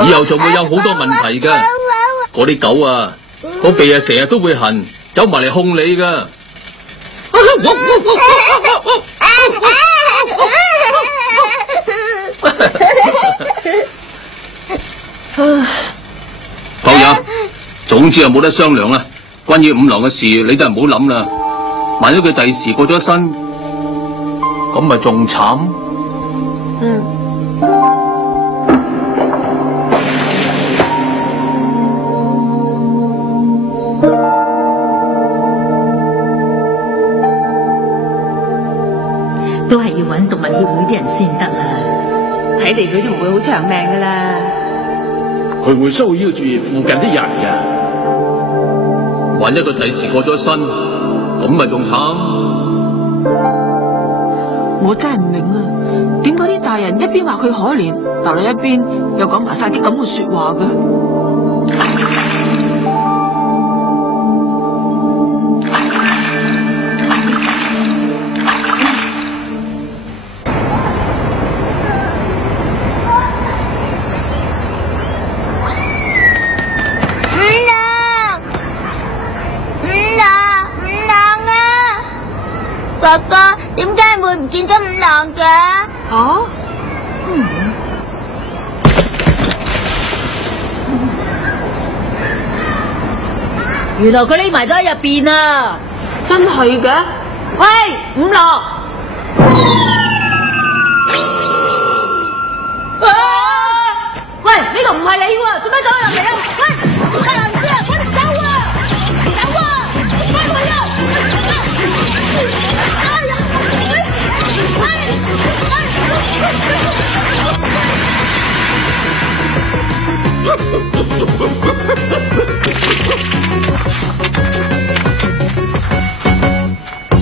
以後就會有好多問題噶。嗰啲狗啊，個鼻啊成日都會痕，走埋嚟控你噶。朋友，總之係冇得商量啦。關於五郎嘅事，你都係唔好諗啦。萬一佢第時過咗身，咁咪仲慘。都係要揾動物協會啲人先得啦。睇嚟佢都唔會好長命噶啦。佢會騷擾住附近啲人嘅。萬一佢第時過咗身，咁咪仲慘。我真係唔明啊，點解啲大人一邊話佢可憐，但係一邊又講埋晒啲咁嘅說話嘅？哥哥，點解會唔見咗五郎嘅？原來佢匿埋咗喺入邊啊！真係嘅？喂，五郎！喂，呢度唔係你喎，做咩走入嚟啊？喂，大人啲啊，快啲走啊！走啊！快去啊！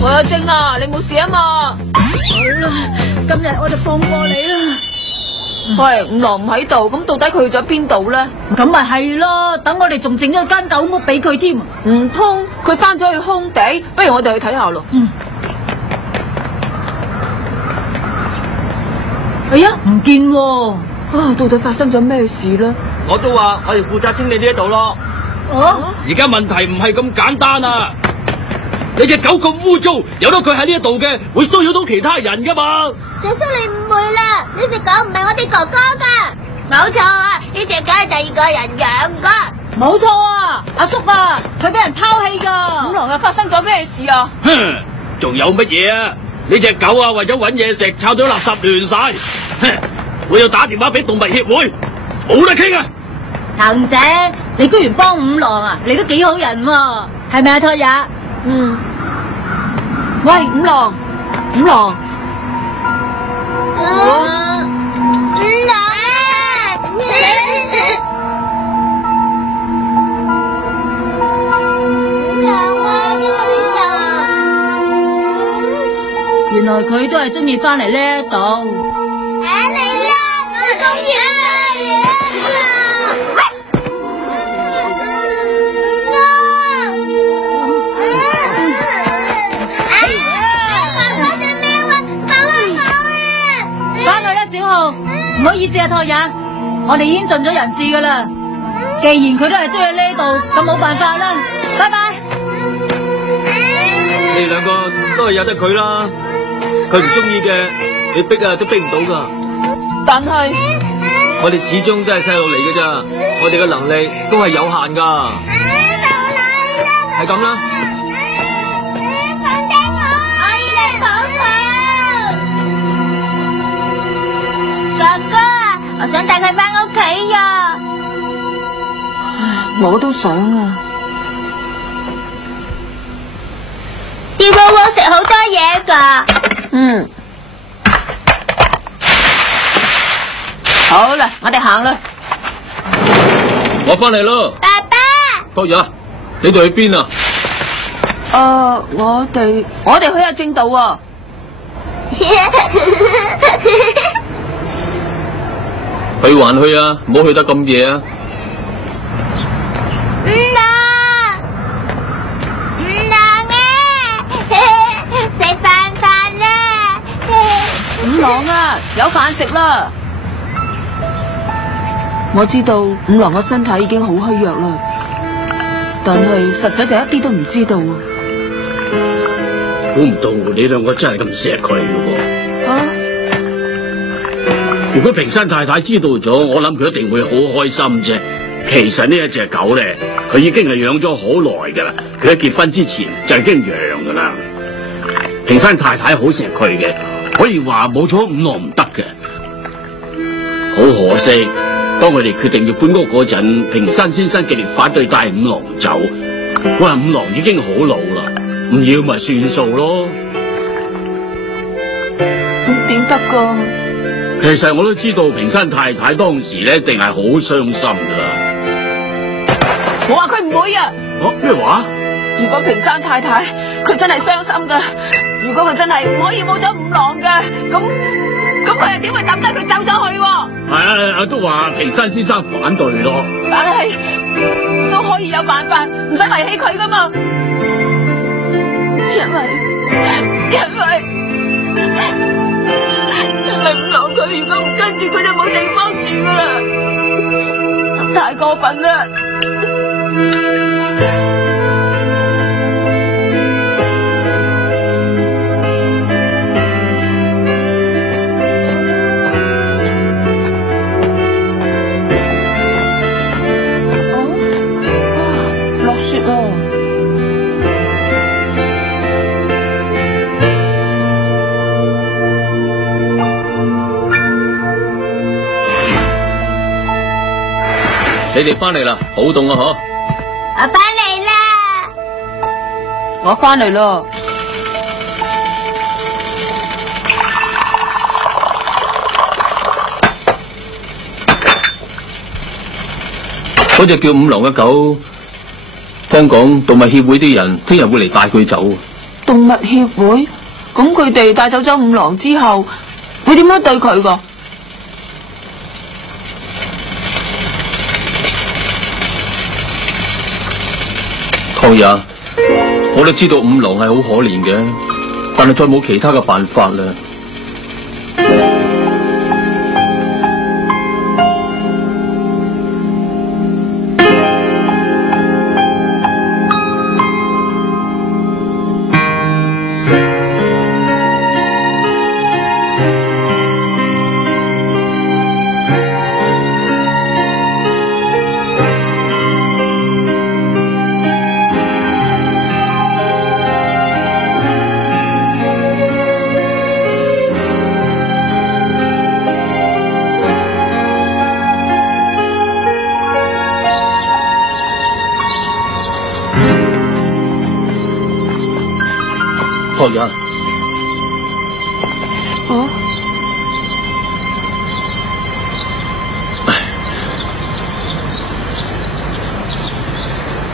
我有精啊，你冇事啊嘛？好啦，今日我就放過你啦。喂，五郎唔喺度，咁到底佢去咗邊度咧？咁咪係咯，等我哋仲整咗間狗屋俾佢添。唔通佢翻咗去空地？不如我哋去睇下咯。哎呀，唔見喎！啊，到底發生咗咩事咧？我都話我哋負責清理呢一度咯。而家問題唔係咁簡單啊！你隻狗咁污糟，由得佢喺呢一度嘅，會騷擾到其他人噶嘛？小叔你誤會啦，呢隻狗唔係我哋哥哥噶。冇錯啊，呢隻狗係第二個人養噶。冇錯啊，阿叔啊，佢俾人拋棄噶。五郎又發生咗咩事啊？哼，仲有乜嘢啊？呢隻狗啊，為咗搵嘢食，炒咗垃圾亂晒。哼，我要打電話俾動物協會，冇得傾啊！藤姐，你居然幫五郎啊？你都幾好人喎，係咪啊，托也？喂，五郎，五郎，五郎啊！五郎啊，點解你走啊？原來佢都係中意翻嚟呢一度。你啦，我中意唔好意思啊，托也，我哋已經盡咗人事噶啦。既然佢都係中意呢度，咁冇辦法啦。拜拜。你哋兩個都係由得佢啦，佢唔中意嘅，你逼啊都逼唔到噶。但係我哋始終都係細路嚟嘅咋，我哋嘅能力都係有限噶。係咁啦。我想帶佢翻屋企呀！我都想啊。啲窩窩食好多嘢噶。好啦，我哋行啦。我翻嚟咯。爸爸。托也，你哋去邊啊？我哋去下正道啊。去還去啊，唔好去得咁夜啊！五郎啊，食飯啦！五郎啊，有飯食啦！我知道五郎嘅身體已經好虛弱啦，但係實際就一啲都唔知道。估唔到你兩個真係咁錫佢嘅喎。啊！如果平山太太知道咗，我諗佢一定會好開心啫。其實呢一隻狗咧，佢已經係養咗好耐噶啦。佢喺結婚之前就已經養噶啦。平山太太好錫佢嘅，可以話冇咗五郎唔得嘅。好可惜，當佢哋決定要搬屋嗰陣，平山先生極力反對帶五郎走。我話五郎已經好老啦，唔要咪算數咯。咁點得噶？其實我都知道平山太太當時咧，一定係好傷心噶啦。我話佢唔會啊！咩話？如果平山太太佢真係傷心噶，如果佢真係唔可以冇咗五郎嘅，咁佢又點會抌低佢走咗去？係都話平山先生反對咯。但係都可以有辦法，唔使遺棄佢噶嘛。因為五郎佢如果唔跟住佢就冇地方住噶啦，太過分啦！落雪啊！你哋翻嚟啦，好凍啊！嗬，我翻嚟啦，我翻嚟咯。嗰隻叫五郎嘅狗，聽講動物協會啲人聽日會嚟帶佢走。動物協會？咁佢哋帶走咗五郎之後，會點樣對佢噶？唐爺，我都知道五郎係好可憐嘅，但係再冇其他嘅辦法啦。唐爺，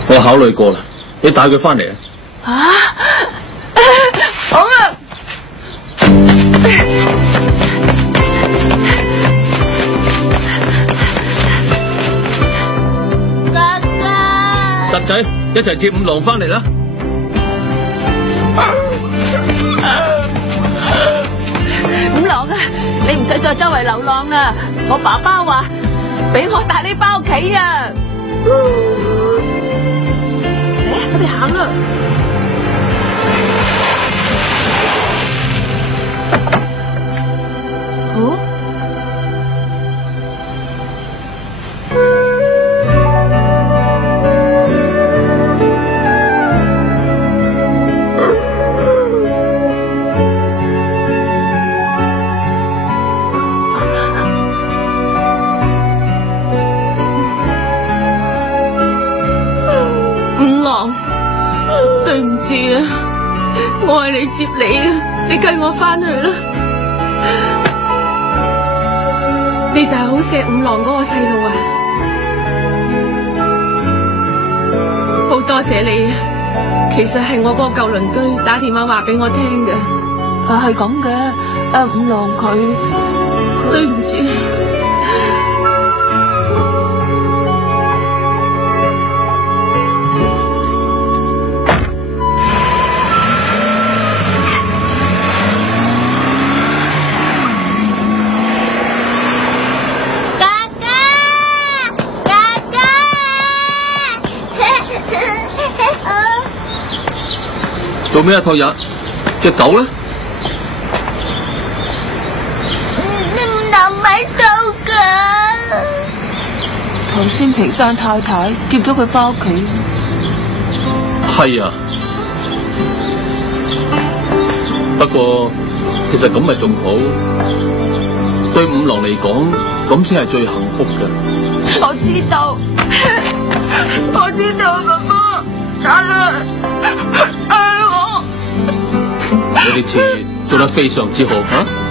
我考慮過啦，你帶佢翻嚟啊！好啊！哥哥，侄仔，一齊接五郎翻嚟啦！五郎啊，你唔使再周圍流浪啦！我爸爸話俾我帶你翻屋企啊！我哋行啦。對唔住啊，我係嚟接你啊，你跟我翻去啦。你就係好錫五郎嗰個細路啊！好多謝你啊！其實係我嗰個舊鄰居打電話話俾我聽嘅。係咁嘅，五郎佢對唔住。做咩啊，托日？隻狗咧？你唔能喺度噶。頭先平山太太接咗佢翻屋企。係啊。不過其實咁咪仲好，對五郎嚟講，咁先係最幸福嘅。我知道，我知道，哥哥，但係我你哋次做得非常之好，吓。